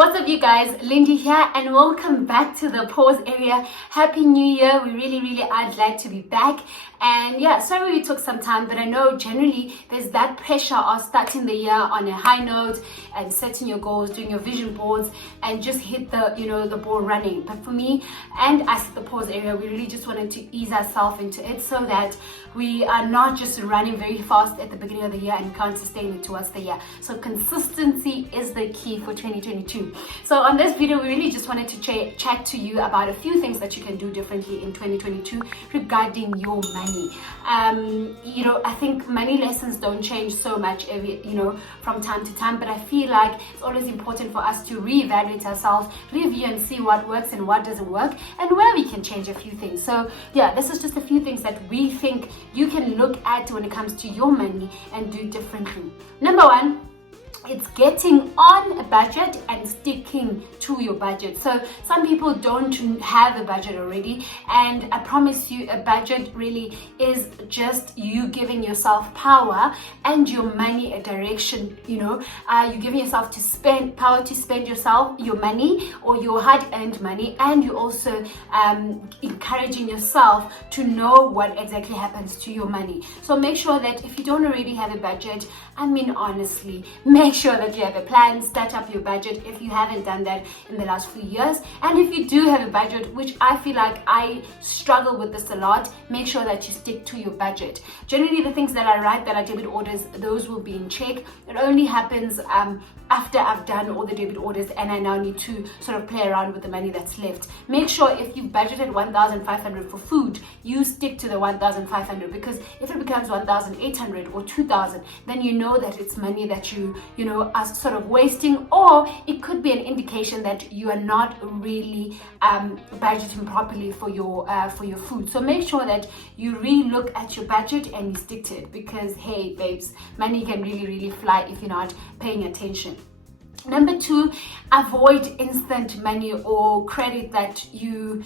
What's up, you guys? Lindy here, and welcome back to the pause area. Happy New Year. We really are glad to be back. And yeah, sorry we took some time, but I know generally there's that pressure of starting the year on a high note and setting your goals, doing your vision boards, and just hit the ball running. But for me and us at the pause area, we really just wanted to ease ourselves into it so that we are not just running very fast at the beginning of the year and can't sustain it towards the year. So consistency is the key for 2022. So on this video, we really just wanted to chat to you about a few things that you can do differently in 2022 regarding your money. I think money lessons don't change so much from time to time, but I feel like it's always important for us to reevaluate ourselves, review and see what works and what doesn't work, and where we can change a few things. So yeah, this is just a few things that we think you can look at when it comes to your money and do differently. Number one, it's getting on a budget and sticking to your budget. So some people don't have a budget already, and I promise you, a budget really is just you giving yourself power and your money a direction. You're giving yourself power to spend your money or your hard-earned money, and you're also encouraging yourself to know what exactly happens to your money. So make sure that if you don't already have a budget, honestly, make sure that you have a plan, start up your budget if you haven't done that in the last few years. And if you do have a budget, which I feel like I struggle with this a lot, make sure that you stick to your budget. Generally, the things that I write that are debit orders, those will be in check. It only happens after I've done all the debit orders and I now need to sort of play around with the money that's left. Make sure if you budgeted 1,500 for food, you stick to the 1,500, because if it becomes 1,800 or 2,000, then you know that it's money that you are sort of wasting, or it could be an indication that you are not really budgeting properly for your food. So make sure that you re-look at your budget and you stick to it, because hey babes, money can really fly if you're not paying attention. Number two, avoid instant money or credit that you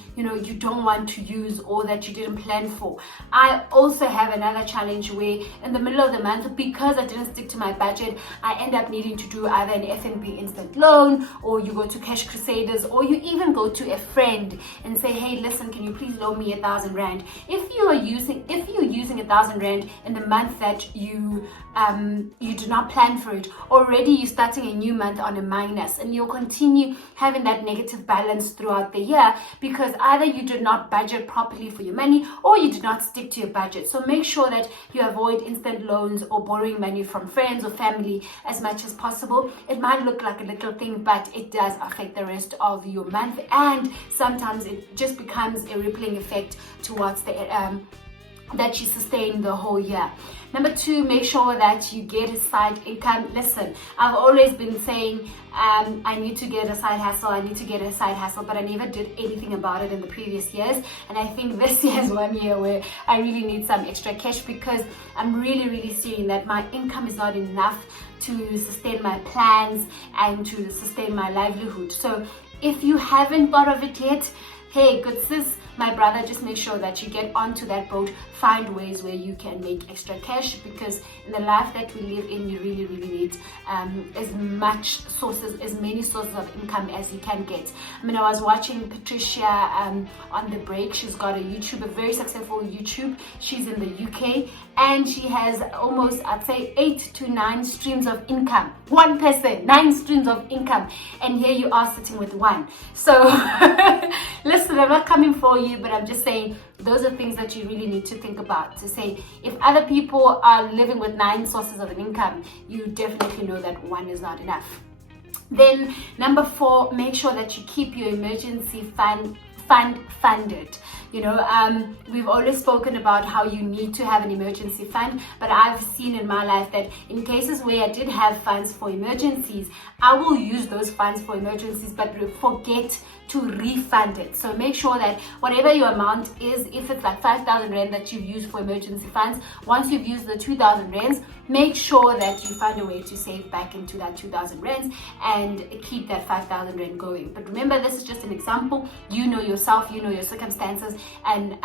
don't want to use or that you didn't plan for. I also have another challenge where in the middle of the month, because I didn't stick to my budget, I end up needing to do either an FNB instant loan, or you go to Cash Crusaders, or you even go to a friend and say, hey, listen, can you please loan me 1,000 rand? If you're using 1,000 rand in the month that you do not plan for it, already you're starting a new month on a minus, and you'll continue having that negative balance throughout the year, because either you did not budget properly for your money or you did not stick to your budget. So make sure that you avoid instant loans or borrowing money from friends or family as much as possible. It might look like a little thing, but it does affect the rest of your month, and sometimes it just becomes a rippling effect towards that you sustain the whole year. Number two, make sure that you get a side income. Listen, I've always been saying I need to get a side hustle, but I never did anything about it in the previous years. And I think this year is one year where I really need some extra cash, because I'm really seeing that my income is not enough to sustain my plans and to sustain my livelihood. So if you haven't thought of it yet, hey, good sis, my brother, just make sure that you get onto that boat. Find ways where you can make extra cash, because in the life that we live in, you really need as many sources of income as you can get. I was watching Patricia on the break. She's got a very successful YouTube. She's in the UK, and she has almost, I'd say, 8 to 9 streams of income. One person, 9 streams of income, and here you are sitting with one. So listen, I'm not coming for you, but I'm just saying those are things that you really need to think about, to say if other people are living with 9 sources of income, you definitely know that one is not enough. Then number 4, make sure that you keep your emergency fund funded. We've always spoken about how you need to have an emergency fund, but I've seen in my life that in cases where I did have funds for emergencies, I will use those funds for emergencies but forget to refund it. So make sure that whatever your amount is, if it's like 5,000 rand that you've used for emergency funds, once you've used the 2,000 rands, make sure that you find a way to save back into that 2,000 rands and keep that 5,000 rand going. But remember, this is just an example. You know yourself, you know your circumstances, and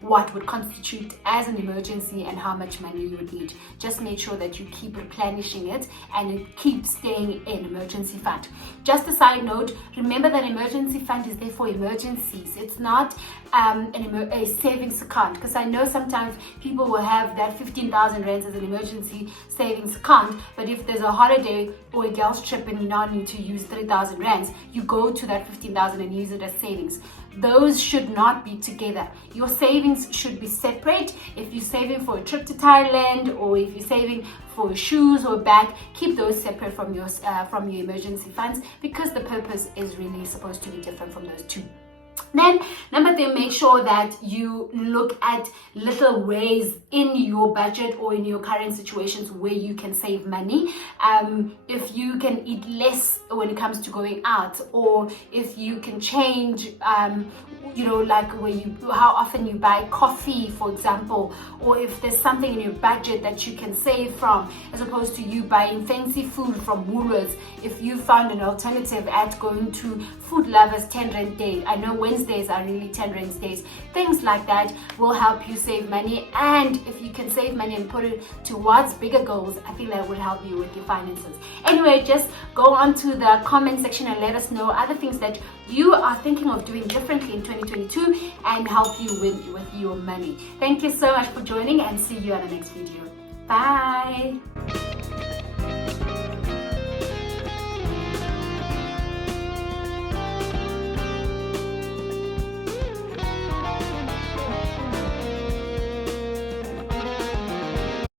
what would constitute as an emergency and how much money you would need. Just make sure that you keep replenishing it and it keeps staying in emergency fund. Just a side note, remember that emergency fund is there for emergencies. It's not a savings account, because I know sometimes people will have that 15,000 rands as an emergency savings account, but if there's a holiday or a girls trip and you now need to use 3,000 rands, you go to that 15,000 and use it as savings. Those should not be together. Your savings should be separate. If you're saving for a trip to Thailand, or if you're saving for shoes or bag, keep those separate from your emergency funds, because the purpose is really supposed to be different from those two. Then, number 3, make sure that you look at little ways in your budget or in your current situations where you can save money. If you can eat less when it comes to going out, or if you can change, like how often you buy coffee, for example, or if there's something in your budget that you can save from, as opposed to you buying fancy food from Woolworths. If you found an alternative at going to Food Lovers 10 Rand Day, I know Wednesdays are really 10 Rand days, things like that will help you save money. And if you can save money and put it towards bigger goals, I think that would help you with your finances. Anyway, just go on to the comment section and let us know other things that you are thinking of doing differently in 2022 and help you with your money. Thank you so much for joining, and see you on the next video. Bye.